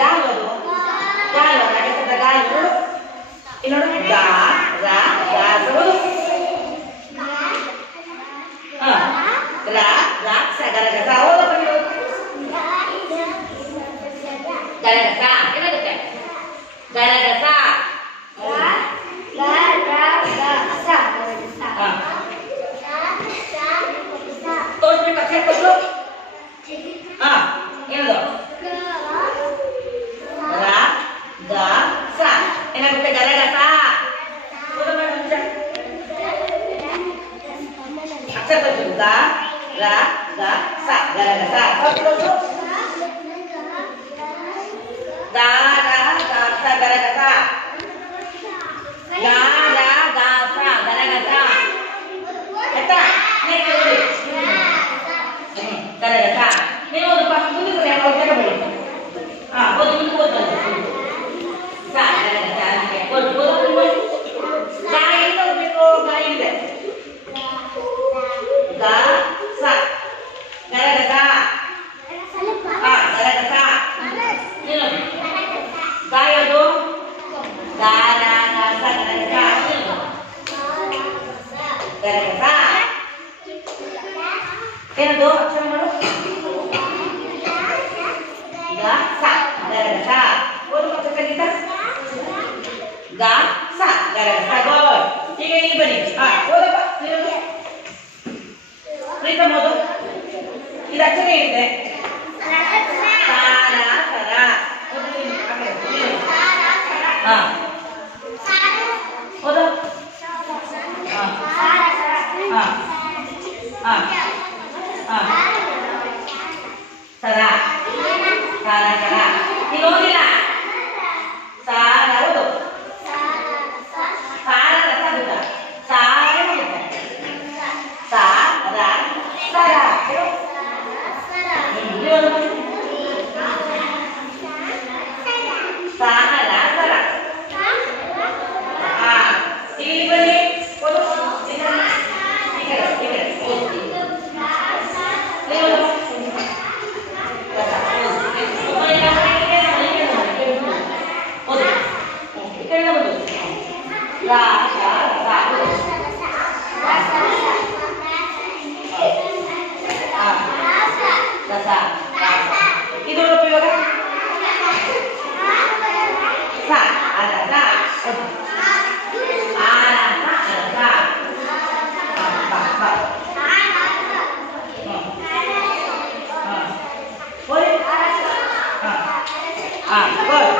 ಗಾಲು ಅದು ಗಾಲು ನಗಸದ ಗಾಲು ನೋಡು ಇಲ್ಲಿ ನೋಡು ಗಾ ರಾ ಗಾ ಸೋದು ರಾ ರಾ ಸ ಗರಗಸ ಓದು ಬಂದು ಗರಗಸ ಏನಾಗುತ್ತೆ ಗರಗಸ ತೋರಿಸ್ಬೇಕು ಅಕ್ಷರ ಕೊಟ್ಟು ಏನದು ರಾ ಗ ಸ ಏನಾಗುತ್ತೆ ಗರಗಸ ಅಕ್ಷರ ತೋರಿಸ್ಬೇಕು ಗ ರಾ ಗ ಸ ಗರಗಸ ಗ ರಾ ಗ ಸ ಗರಗಸ ಗ ರಾ ಗ ಸ ಗರಗಸ ಆಯ್ತಾ ಗರಗಸ ನೀವು ಒಂದು ಮುಂದೆ ಓದ್ತಾ ಬಳಿ ಓದು ಮುಂದೆ ಓದ್ಬೋದು ಸ ಗರಗಸ ಓದು ಗಾ ಎಲ್ಲಿ ಓದ್ಬೇಕು ಗಾ ಇದೆ ಗ ಸ ಗರಗಸ ಗರಗಸ ನೀನು ಗಾ ಯಾವುದು ಗಾ ರಾ ಗ ಸ ಗರಗಸ ಗರಗಸ ಏನದು ಅಕ್ಷರ ಮಾಡು ಗ ಸ ಗರಗಸ ಓದು ಮತ್ತೆ ಖಂಡಿತ ಗ ಸ ಗರಗಸ ಗೋಡ್ ಈಗ ಇಲ್ಲಿ ಬನ್ನಿ ಓದಪ್ಪ ಪ್ರೀತಮ್ ಓದು ಇದು ಅಕ್ಷರ ಏನಿದೆ ಸಾರ ಸರ ಓದು ಸರ ಸಾರ ಸರ ನೀನು ಓದಿಲ್ಲ ಸಾರ ಓದು ಸಾರ ರಸ ಗೊತ್ತಾ ಸಾರ ಹೋಗುತ್ತೆ ಸಾರ ಸರ ಸಾರ ಸರ ಇಲ್ಲಿ ಬನ್ನಿ ಓದು ಇದು ಉಪಯೋಗ ಸ ಅರಸ good.